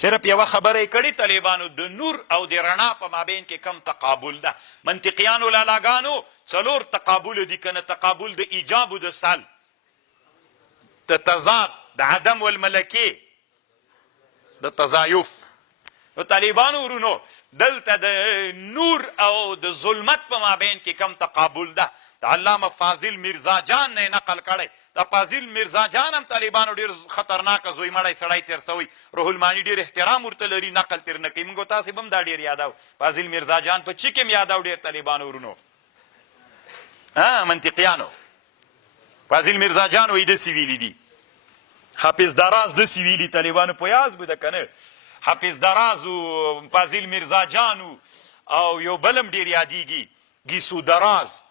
صرف یوه خبره یې کړې طالبانو د نور او د رڼا په مابین کې کم تقابل ده. منطقیانو لالاګانو څلور تقابل دي که نه، تقابل د ایجاب و د سلب، د تضاد، د عدم والملکې، د تضایف. نو طالبانو ورونو دلته د نور او د ظلمت په مابین کې کم تقابل ده. د علامه فاضل میرزا جان نه نقل کړی. د فاضل میرزا جان هم طالبانو ډېر خطرناکه زوی مړی سړی تېر سوی، روح الماني ډېر احترام ورته لري، نقل تېر نه کوي. موږ تاسې به هم دا ډېر یادو، فاضل میرزا جان په چي کې هم یادو ډېر طالبانو ورونو، منطقیانو. فاضل میرزا جان وایي داسې ویلي دي، حافظ دراز داسې ویلي، طالبانو په یاد به ده که نه، حافظ دراز و فاضل میرزا جان او یو بل هم ډېر یادیږي، ګیسو دراز،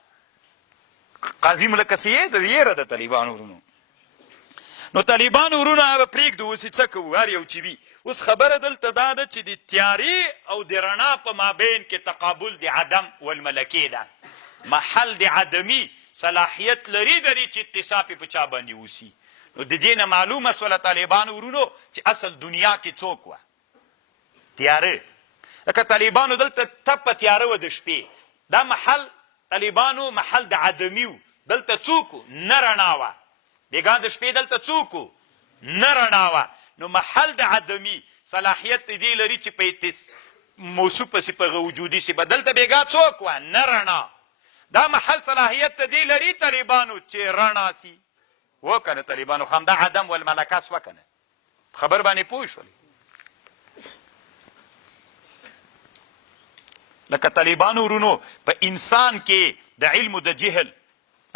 قاضي ملک سید یېره د طالبانو ورونو. نو طالبانو ورونو هغه پرېږدو، اوس یې څه کوو، هر یو چې وي. اوس خبره دلته دا ده چې د تیارې او د رڼا په مابین کې تقابل د عدم والملکې ده. محل د عدمي صلاحیت لري د دې چې اتصاف په چا باندې اوسي. نو د دې نه معلومه سوله طالبانو ورونو چې اصل دنیا کې څوک وه؟ تیاره. لکه طالبانو دلته تپه تیاره وه د شپې، دا محل طالبانو محل د عدمي و. دلته څوک و؟ نه رڼا وه. بېګا د شپې دلته څوک و؟ نه رڼا وه. نو محل د عدمي صلاحیت دې لري چې په موصوف پسې په وجودي سي به دلته بېګا څوک وه؟ نه رڼا. دا محل صلاحیت دې لري طالبانو چې رڼا سي. و که نه طالبانو خو همدا عدم والملکه سوه که نه؟ خبر باندې پوه شولې؟ لکه طالبانو ورونو په انسان کې د علم و د جهل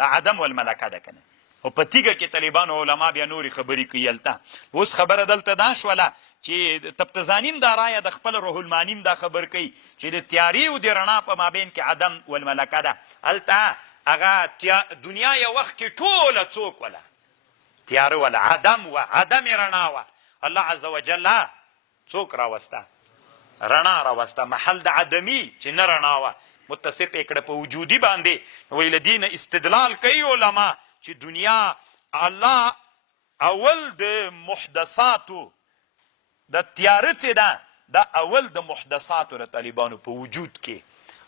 عدم والملکه ده که نه؟ او په تیږه کې طالبانو علما بیا نورې خبرې کوي هلته. اوس خبره دلته دا شوله چې تبتزانیم دا رایه د خپل روح المانیم دا خبر کوي چې د تیارې او د رڼا په مابین کې عدم والملکه ده. هلته هغه دنیا یو وخت کې ټوله څوک وله؟ تیاره وله، عدم وه، عدم رڼا وه. الله عز وجل څوک راوسته؟ رڼا راوسته، محل د عدمي چې نه رڼا وه متصف یې کړه په وجودي باندې. وایي له دې نه استدلال کوي علما چې دنیا الله اول د محدثاتو د تیاره چې ده دا اول د محدثاتو د طالبانو په وجود کې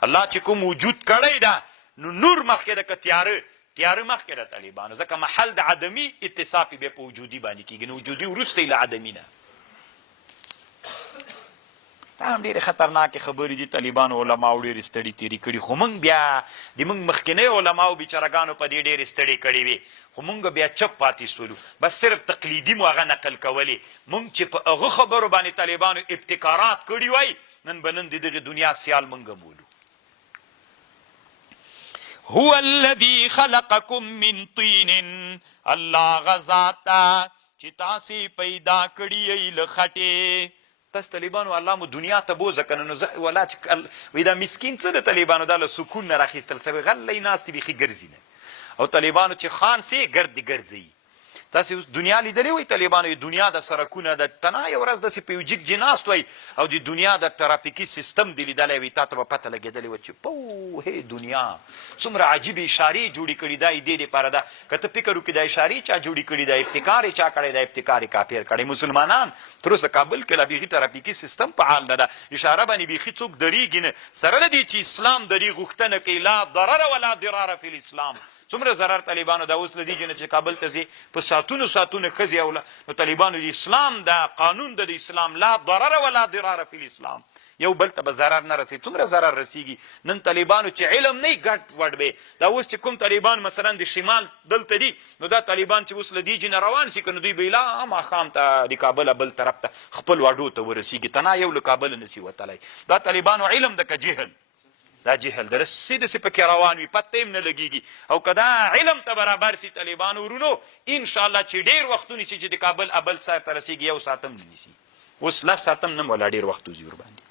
الله چې کوم وجود کړی ده نو نور مخکې ده که تیاره مخکې ده طالبانو، ځکه محل د عدمي اتصاف یې بیا په وجودي باندې کېږي. نو وجودي وروسته یې له عدمي نه. دا هم ډېرې خطرناکې خبرې دي. طالبانو علماو ډېرې ستړي تېرې کړي، خو موږ بیا د موږ مخکینیو علماو بیچارهګانو په دې ډېرې ستړې کړې وې، خو موږ بیا چپ پاتې سولو، بس صرف تقلیدي مو هغه نقل کولې. موږ چې په هغه خبرو باندې طالبانو ابتکارات کړي وای، نن به نن د دغې دنیا سیال موږ بولو. هو الذي خلقكم من طين، الله غذاتا چې تاسې پیدا کړي یې له خټې. تاسو طالبانو الله مو دنیا ته بوځه که نه، نو زه ولا چې وایي دا مسکین څه د طالبانو دا له سکون نه راخیستل سوی غلی ناست بیخي ګرځي نه. او طالبانو چې خان سي ګرد ګرځي. تاسې اوس دنیا لیدلې وایي طالبانو دنیا د سړکونه د تنه یو ورځ داسې په یو جګ جناست وایي او د دنیا د ترافیکي سیستم دې لیدلی وایي تا ته به پته لګېدلې وه چې هی دنیا څومره عجیبې اشارې جوړې کړي دا دې دپاره ده. که ته فکر وکړې دا اشارې چا جوړې کړي دا ابتکار یې چا کړی دا ابتکار یې کافر کړی. مسلمانان تر اوسه کابل کې لا بیخي ترافیکي سیستم فعال نه ده، اشاره باندې بیخي څوک درېږي نه، سره له دې چې اسلام د دې غوښتنه کوي لا ضرر ولا ضرار فی الاسلام. څومره ضرر طالبانو دا اوس له دې چې کابل ته ځي په ساعتونو ښځې او نو طالبانو د اسلام دا قانون د اسلام لا ضرر ولا ضرار فی الاسلام، یو بل ته به ضرر نه رسي. څومره ضرر رسیږي نن طالبانو چې علم نه ګډ وډ به دا اوس چې کوم طالبان مثلا د شمال دلته دي نو دا طالبان چې اوس له دې نه روان سي که نو دوی به لا ماښام ته د کابله بل طرف ته خپل واډو ته ورسیږي، تنا یو له کابله نسي وتلی. دا طالبانو علم ده که جهل؟ دا جهل ده، داسې داسې پکې روان وي پته یې هم نه لګېږي. او که دا علم ته برابر سي طالبانو ورونو انشاءالله چې ډېر وخت ونیسي چې د کابل ابل صاحب ته رسېږي، یو ساعت هم نه نیسي، اوس 10 ساعت هم نه ولا ډېر وخت وځي ورباندې.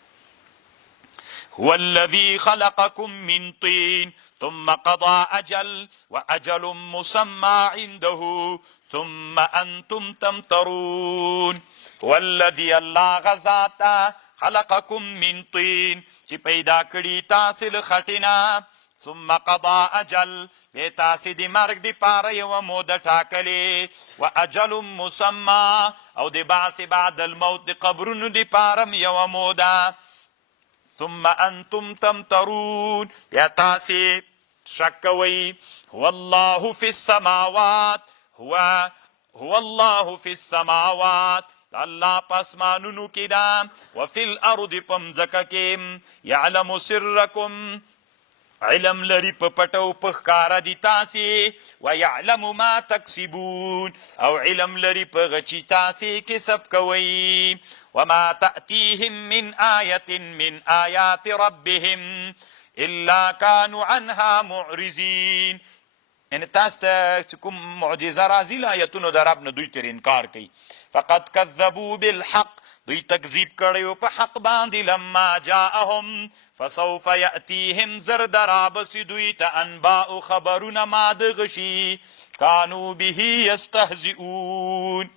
هو الذي خلقكم من طين ثم قضى أجل وأجل مسمى عنده ثم أنتم تمترون. هو الذي الله غزاتا خلقكم من طين چې پیدا کړي تاسې له خټې نه ثم قضا اجل بیا تاسې د مرګ دپاره یوه موده ټاکلې و اجل مسمى او د بعث بعد الموت د قبرونو دپاره م یوه موده ثم انتم تمترون بیا تاسې شک کوئ هو الله فی السماوات هو الله فی السماوات الله پاسمانونو کې ده وفي الارض په مځکه کې یعلم سرکم علم لري په پټو په ښکاره دي تاسې ویعلم ما تکسبون او علم لري په غچي تاسې کسب کوئ وما تأتيهم من آية من آيات ربهم إلا كانوا عنها معرضين یعنی تاسو ته چې کوم معجزه راځي له آیتونو د رب نه دوی ترې انکار کوي فقد كذبوا بالحق دوی تکذیب کړی په حق باندې لما جاءهم فسوف يأتيهم زرد رابس دوی ته انباء خبرونه ما دغه شي كانوا به يستهزئون